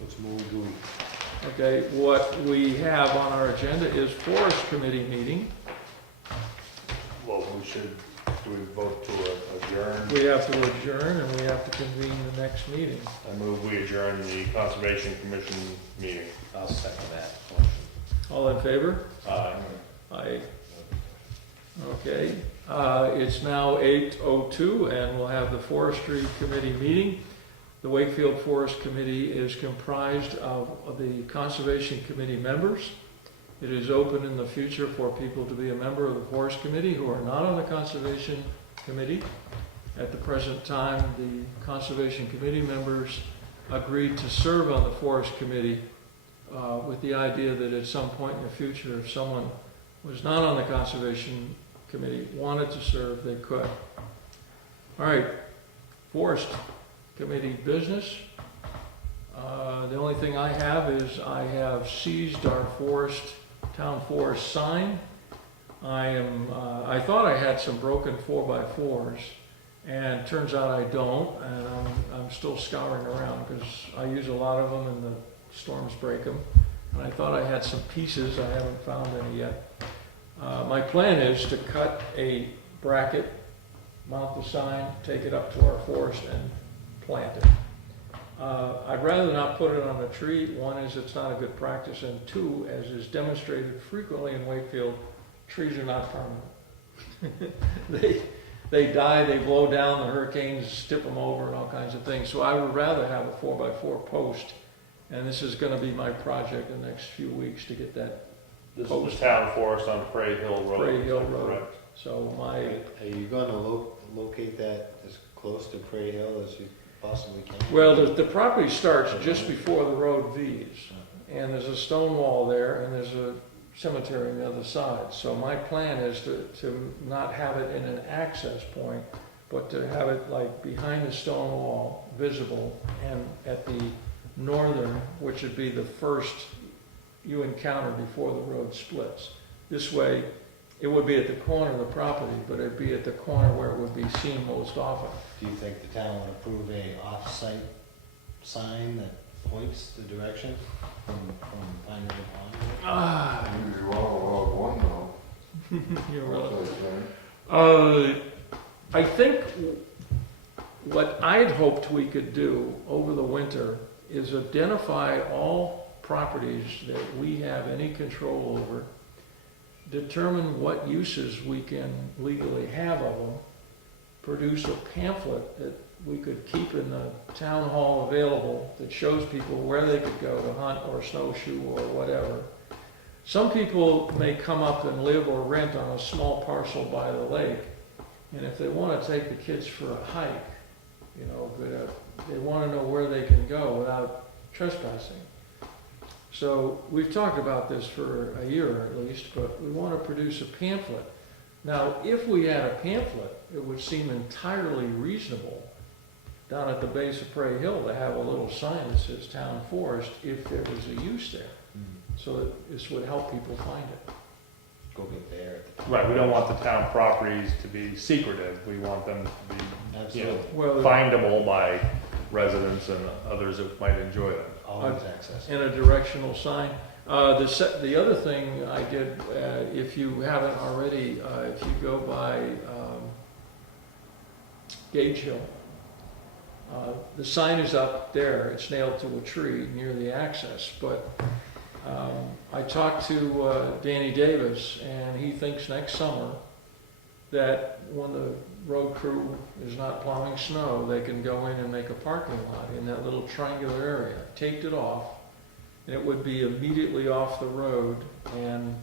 Let's move to, Okay, what we have on our agenda is Forest Committee meeting. Well, do we vote to adjourn? We have to adjourn and we have to convene the next meeting. I move we adjourn the Conservation Commission meeting. I'll second that motion. All in favor? Aye. Aye. Okay, it's now 8:02 and we'll have the Forestry Committee meeting. The Wakefield Forest Committee is comprised of the Conservation Committee members. It is open in the future for people to be a member of the Forest Committee who are not on the Conservation Committee. At the present time, the Conservation Committee members agreed to serve on the Forest Committee with the idea that at some point in the future, if someone was not on the Conservation Committee, wanted to serve, they could. All right, Forest Committee business. The only thing I have is I have seized our town forest sign. I thought I had some broken 4x4s, and turns out I don't, and I'm still scouring around because I use a lot of them and the storms break them. And I thought I had some pieces, I haven't found any yet. My plan is to cut a bracket, mount the sign, take it up to our forest and plant it. I'd rather not put it on a tree. One is it's not a good practice, and two, as is demonstrated frequently in Wakefield, trees are not permanent. They die, they blow down, the hurricanes tip them over and all kinds of things. So I would rather have a 4x4 post, and this is going to be my project in the next few weeks to get that. This is the town forest on Prairie Hill Road. Prairie Hill is that Road. correct? So Are you gonna locate that as close to Prairie Hill as you possibly can? well, the property starts just before the road V's. And there's a stone wall there, and there's a cemetery on the other side. So my plan is to not have it in an access point, but to have it like behind the stone wall, visible, and at the northern, which would be the first you encounter before the road splits. This way, it would be at the corner of the property, but it'd be at the corner where it would be seen most often. Do you think the town would approve a off-site sign that points the direction from Pine River Pond? Ah, You want one though. you're really. That's right. I think what I'd hoped we could do over the winter is identify all properties that we have any control over, determine what uses we can legally have of them, produce a pamphlet that we could keep in the town hall available that shows people where they could go to hunt or snowshoe or whatever. Some people may come up and live or rent on a small parcel by the lake, and if they want to take the kids for a hike, you know, they want to know where they can go without trespassing. So we've talked about this for a year at least, but we want to produce a pamphlet. Now, if we had a pamphlet, it would seem entirely reasonable down at the base of Prairie Hill to have a little sign that says town forest if there was a use there. So that this would help people find it. Go get there at the time. Right, we don't want the town properties to be secretive. We want them to be, Absolutely. Well, findable by residents and others that might enjoy them. Always access. and a directional sign. The other thing I did, if you haven't already, if you go by Gage Hill, the sign is up there. It's nailed to a tree near the access. But I talked to Danny Davis, and he thinks next summer that when the road crew is not plowing snow, they can go in and make a parking lot in that little triangular area. Taped it off, and it would be immediately off the road, and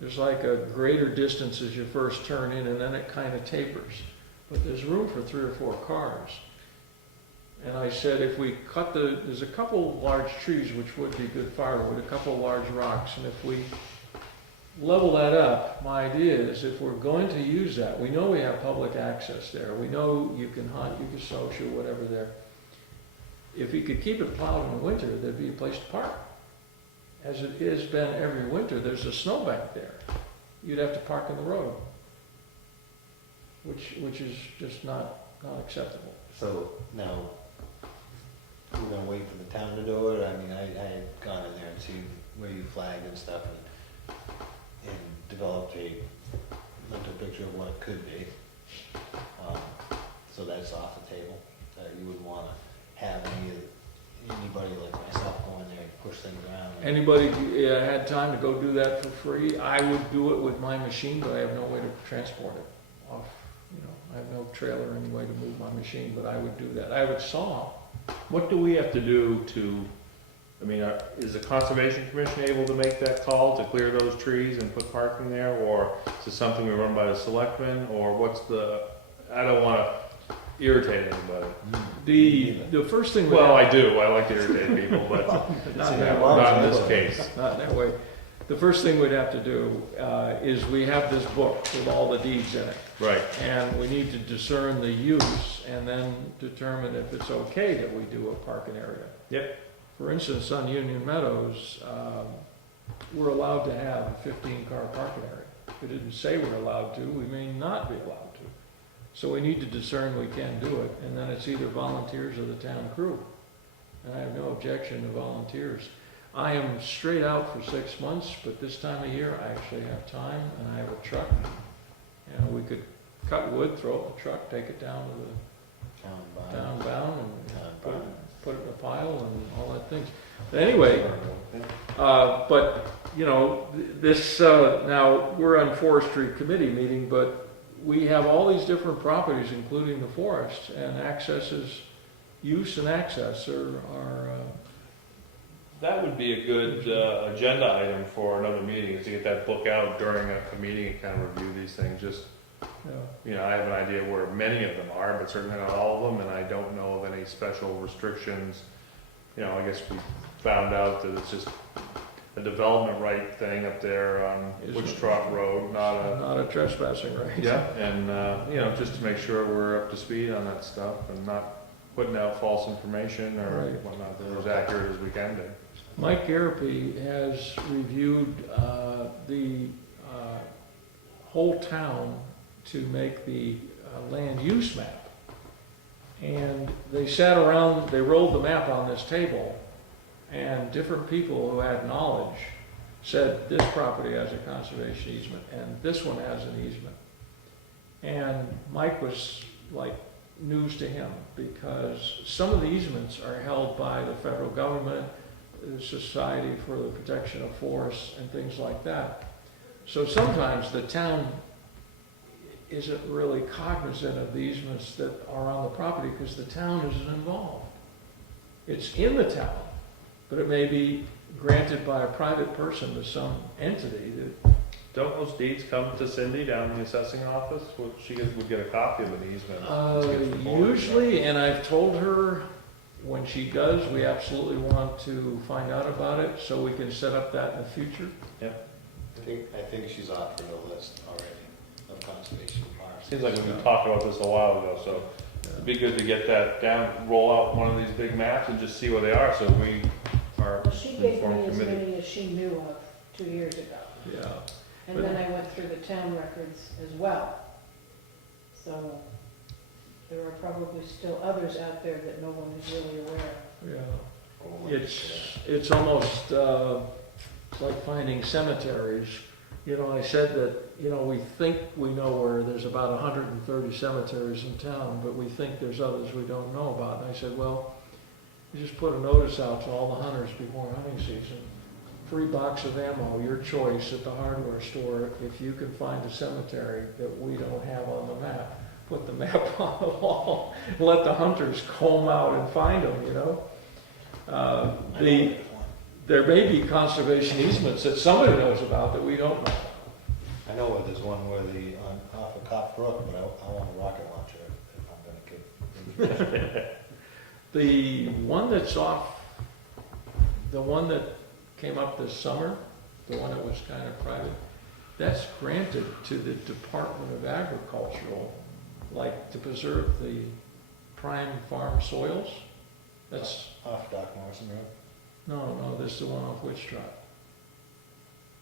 there's like a greater distance as you first turn in, and then it kind of tapers. But there's room for 3 or 4 cars. And I said, if we cut there's a couple large trees which would be good firewood, a couple large rocks, and if we level that up, my idea is if we're going to use that, we know we have public access there, we know you can hunt, you can snowshoe, whatever there. If you could keep it plowed in the winter, there'd be a place to park. As it has been every winter, there's a snowbank there. You'd have to park in the road, which is just not acceptable. So now, we're gonna wait for the town to do it? I mean, I and stuff and developed a mental picture of what it could be. So that's off the table. You wouldn't wanna have anybody like myself go in there and push things around. Anybody had time to go do that for free? I would do it with my machine, but I have no way to transport it off. You know, I have no trailer anyway to move my machine, but I would do that. I would saw. What do we have to do to, I mean, is the Conservation Commission able to make that call to clear those trees and put parking there? Or is it something we run by the selectmen, or what's the, I don't wanna irritate anybody. The first thing. Well, I do, I like to irritate people, but Not that way. not in this case. Not that way. The first thing we'd have to do is we have this book with all the deeds in it. Right, And we need to discern the use and then determine if it's okay that we do a parking area. Yep. For instance, on Union Meadows, we're allowed to have a 15-car parking area. If it didn't say we're allowed to, we may not be allowed to. So we need to discern we can do it, and then it's either volunteers or the town crew. And I have no objection to volunteers. I am straight out for 6 months, but this time of year, I actually have time, and I have a truck. And we could cut wood, throw it in the truck, take it down to the town bound, and put it in a pile and all that things. But anyway, but, you know, this, now, we're on forestry committee meeting, but we have all these different properties, including the forest, and use and access are that would be a good agenda item for another meeting, is to get that book out during a meeting and kind of review these things. Just, you know, I have an idea where many of them are, but certainly not all of them, and I don't know of any special restrictions. You know, I guess we found out that it's just a development right thing up there on Witch Trot Road, not a trespassing right. Yeah, and, you know, just to make sure we're up to speed on that stuff and not putting out false information or Right. whatnot, that we're as accurate as we can be. Mike Garapi has reviewed the whole town to make the land use map. And they sat around, they rolled the map on this table, and different people who had knowledge said this property has a conservation easement and this one has an easement. And Mike was like news to him, because some of the easements are held by the federal government, the Society for the Protection of Forests and things like that. So sometimes the town isn't really cognizant of the easements that are on the property because the town isn't involved. It's in the town, but it may be granted by a private person to some entity that. Don't those deeds come to Cindy down in the assessing office? She would get a copy of an easement. Usually, and I've told her when she does, we absolutely want to find out about it so we can set up that in the future. I think she's off the list already of conservation parks. Seems like we talked about this a while ago, so it'd be good to get that down, roll out one of these big maps and just see where they are, so we are Well, she gave me informed as committee. many as she knew of 2 years ago. Yeah. And then I went through the town records as well. So there are probably still others out there that no one is really aware of. Yeah. It's almost like finding cemeteries. You know, I said that, you know, we think we know where there's about 130 cemeteries in town, but we think there's others we don't know about. And I said, well, you just put a notice out to all the hunters before hunting season. Free box of ammo, your choice at the hardware store. If you can find a cemetery that we don't have on the map, put the map on the wall. Let the hunters comb out and find them, you know. There may be conservation easements that somebody knows about that we don't know about. I know where there's one where off of Cop Brook, but I want a rocket launcher if I'm gonna get. The one that's off, the one that came up this summer, the one that was kind of private, that's granted to the Department of Agricultural, like to preserve the prime farm soils. That's, Off Doc Morrison Road? no, this is the one off Witch Trot.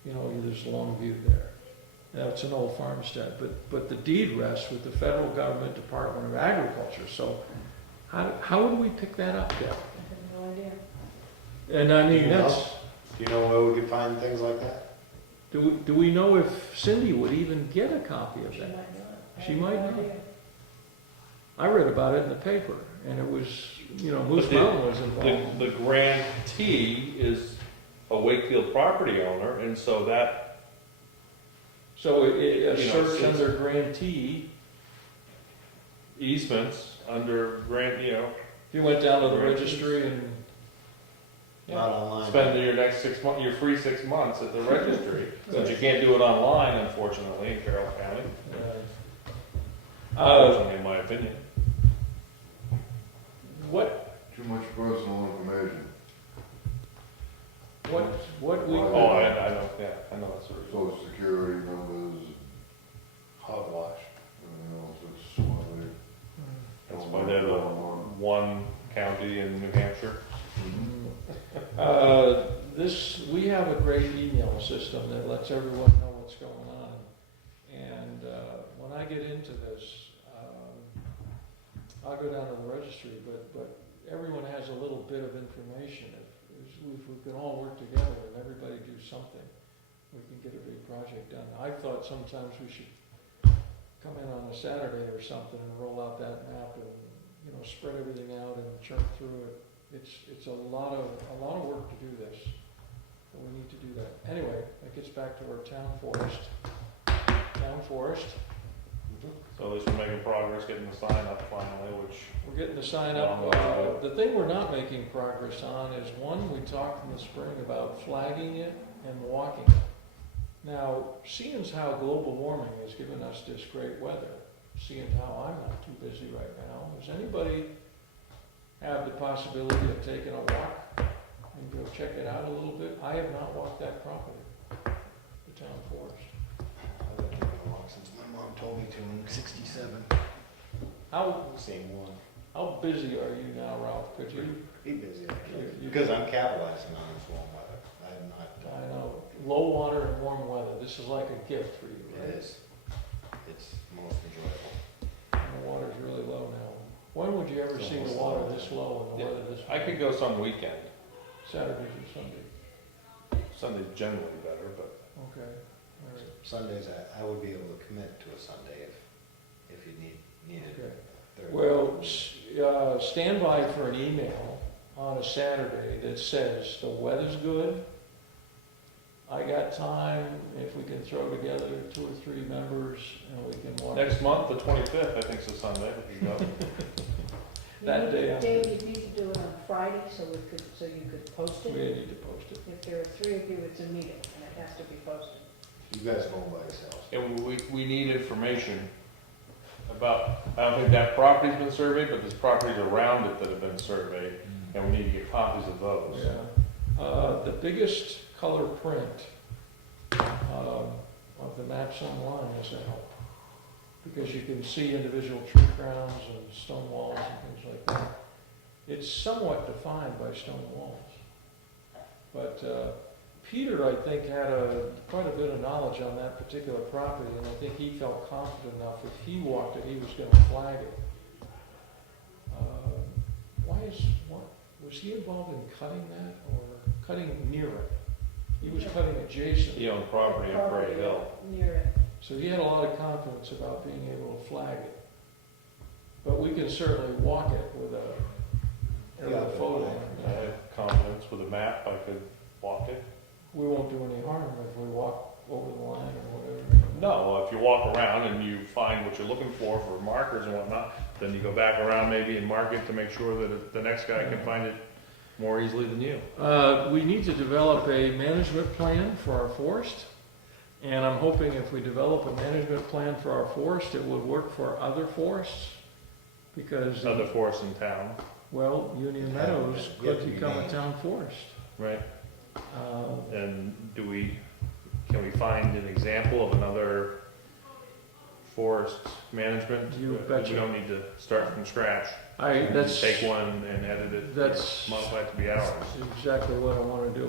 You know, there's Longview there. That's an old farmstead, but the deed rests with the federal government Department of Agriculture. So how would we pick that up, Deb? I have no idea. And I mean, that's, Do you know where we could find things like that? Do we know if Cindy would even get a copy of She that? might not. She might I have not. no idea. I read about it in the paper, and it was, Moose But the- Mountain was involved. The grantee is a Wakefield property owner, and so that, So a You know, search it's- under grantee, easements under grant, if you went down to the Grantees. registry and, Not online. spend your next 6 months, your free 6 months at the registry, since you can't do it online, unfortunately, in Carroll County. Unfortunately, in my opinion. what Too much personal information. what we. Oh, I know, yeah, I know that's the reason. Social security numbers, Hogwash. it's why That's why they're the one county in New Hampshire. We have a great email system that lets everyone know what's going on. And when I get into this, I'll go down to the registry, but everyone has a little bit of information. If we can all work together and everybody do something, we can get a big project done. I thought sometimes we should come in on a Saturday or something and roll out that map and, spread everything out and churn through it. It's a lot of work to do this, but we need to do that. Anyway, that gets back to our town forest. Town forest, So at least we're making progress getting the sign up finally, which, we're getting the sign up. The thing we're not making progress on is, one, we talked in the spring about flagging it and walking it. Now, seeing as how global warming has given us this great weather, seeing how I'm not too busy right now, does anybody have the possibility of taking a walk and go check it out a little bit? I have not walked that property, the town forest. I've been taking a walk since my mom told me to in '67. Same one. How busy are you now, Ralph? Could you? Be busy, actually. You- Because I'm capitalizing on this warm weather. I'm not. I know, low water and warm weather, this is like a gift for you, It right? is. It's most enjoyable. And the water's really low now. When would you ever see the water this low and the Yeah, weather this? I could go some weekend. Saturdays or Sunday? Sunday's generally better, but Okay, all right, Sundays, I would be able to commit to a Sunday if you needed. okay. third. Well, stand by for an email on a Saturday that says, the weather's good, I got time, if we can throw together 2 or 3 members and we can walk. next month, the 25th, I think is a Sunday, we can go. That day, Dave, you need to do it on Friday, so you could post We it. need to post it. If there are 3 of you, it's a meeting, and it has to be posted. You guys go by yourselves. And we need information about, I don't think that property's been surveyed, but there's properties around it that have been surveyed, and we need to get copies of those. Yeah. The biggest color print of the maps online is out, because you can see individual tree crowns and stone walls and things like that. It's somewhat defined by stone walls. But Peter, I think, had quite a bit of knowledge on that particular property, and I think he felt confident enough if he walked it, he was going to flag it. Was he involved in cutting that, or cutting near it? He was cutting adjacent. He owned property on Prairie Hill. Near it. So he had a lot of confidence about being able to flag it. But we can certainly walk it with a Yeah, photo. I had confidence with a map, I could walk it. We won't do any harm if we walk over the line or whatever. No, if you walk around and you find what you're looking for markers and whatnot, then you go back around maybe and mark it to make sure that the next guy can find it more easily than you. We need to develop a management plan for our forest. And I'm hoping if we develop a management plan for our forest, it would work for other forests. Because, Other forests in town, well, Union Yeah, Meadows yeah, could become a remain. town forest. right? Uh, And can we find an example of another forest management? You betcha. We don't need to start from scratch. That's Take one and edit it, That's- modify it to be ours. exactly what I want to do.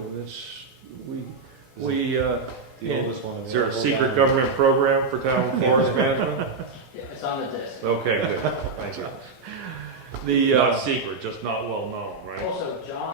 The oldest one. Is there a available secret down- government program for town forest management? Yeah, it's on the desk. Okay, good, thank you. the, Not secret, just not well known, right? Also, John